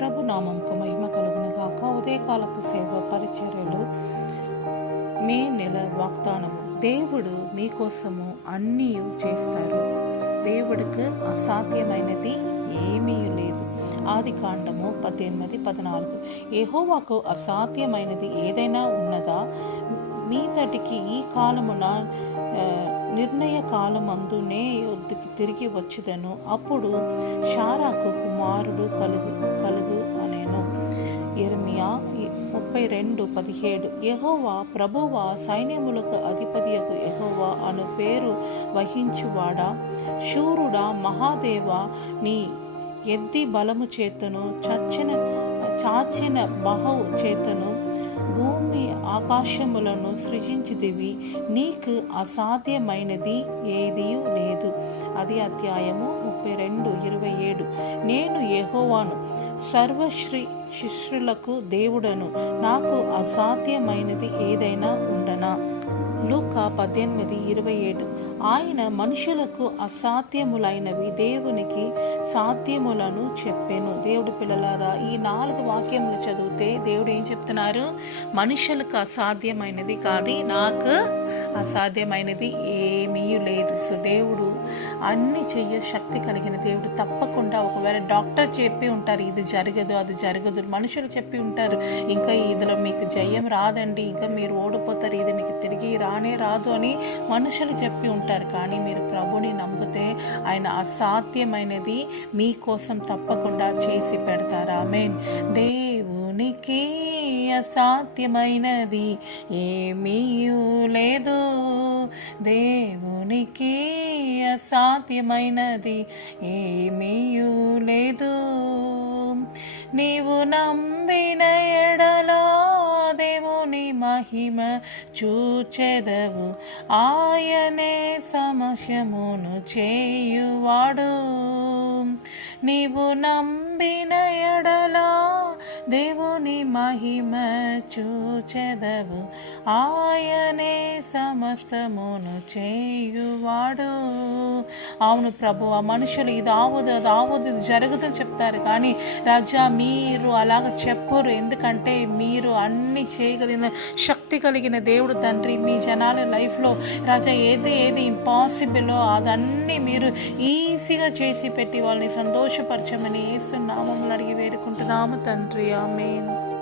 ప్రభు నామంకు మహిమ కలుగునగాక. ఉదయకాలపు సేవ పరిచర్యలు మే నెల వాగ్దానము. దేవుడు మీకోసము అన్నీ చేస్తారు. దేవుడికి అసాధ్యమైనది ఏమీ లేదు. ఆది కాండము పద్దెనిమిది పద్నాలుగు. ఏహోవాకు అసాధ్యమైనది ఏదైనా ఉన్నదా? మీతటికి ఈ కాలమున నిర్ణయ కాలమందునే యొద్దకి తిరిగి వచ్చుదను. అప్పుడు షారాకు కుమారుడు కలుగు కలుగు అనేను. ఎర్మియా ముప్పై రెండు పదిహేడు. యహోవా ప్రభువా సైన్యములకు అధిపతియకు యహోవా అను పేరు వహించువాడా? శూరుడా మహాదేవా నీ ఎద్ది బలము చేతను చచ్చిన చాచిన బహు చేతను. ఆకాశములను సృజించిదివి నీకు అసాధ్యమైనది ఏదీ లేదు. అది అధ్యాయము ముప్పై రెండు ఇరవై ఏడు. నేను యహోవాను సర్వశ్రీ శిష్యులకు దేవుడను. నాకు అసాధ్యమైనది ఏదైనా ఉండనా? లూక పద్దెనిమిది ఇరవై ఏడు. ఆయన మనుషులకు అసాధ్యములైనవి దేవునికి సాధ్యములను చెప్పాను. దేవుడు పిల్లలారా ఈ నాలుగు వాక్యములు చదివితే దేవుడు ఏం చెప్తున్నారు? మనుషులకు అసాధ్యమైనది కాదు నాకు అసాధ్యమైనది ఏమీ లేదు. సో దేవుడు అన్ని చెయ్య శక్తి కలిగిన దేవుడు తప్పకుండా ఒకవేళ డాక్టర్ చెప్పి ఉంటారు ఇది జరగదు అది జరగదు మనుషులు చెప్పి ఉంటారు ఇంకా ఇందులో మీకు జయం రాదండి ఇంకా మీరు ఓడిపోతారు ఇది మీకు తిరిగి రానే రాదు అని మనుషులు చెప్పి ఉంటారు. కానీ మీరు ప్రభుని నమ్మితే ఆయన అసాధ్యమైనది మీకోసం తప్పకుండా చేసి పెడతారు. ఆమెన్. దేవునికి అసాధ్యమైనది ఏమీ లేదు. దేవునికి అసాధ్యమైనది ఏమీ లేదు. నీవు నమ్మిన మహిమ చూచెదవు. ఆయనే సమశమును చేయువాడు. నీవు నమ్మిన ఎడలా దేవుని మహిమ చూచెదవు. ఆయనే సమస్తమును చేయువాడు. అవును ప్రభు ఆ మనుషులు ఇది ఆవదు అది ఆవదు ఇది జరుగుతుంది చెప్తారు. కానీ రాజా మీరు అలాగ చెప్పరు. ఎందుకంటే మీరు అన్ని చేయగలిగిన శక్తి కలిగిన దేవుడు తండ్రి. మీ జనాల లైఫ్లో రాజా ఏది ఏది ఇంపాసిబుల్ అదన్నీ మీరు ఈజీగా చేసి పెట్టి వాళ్ళని సంతోషపరచమని ఏసు నామములు అడిగి వేడుకుంటున్నాము తండ్రి. Amen.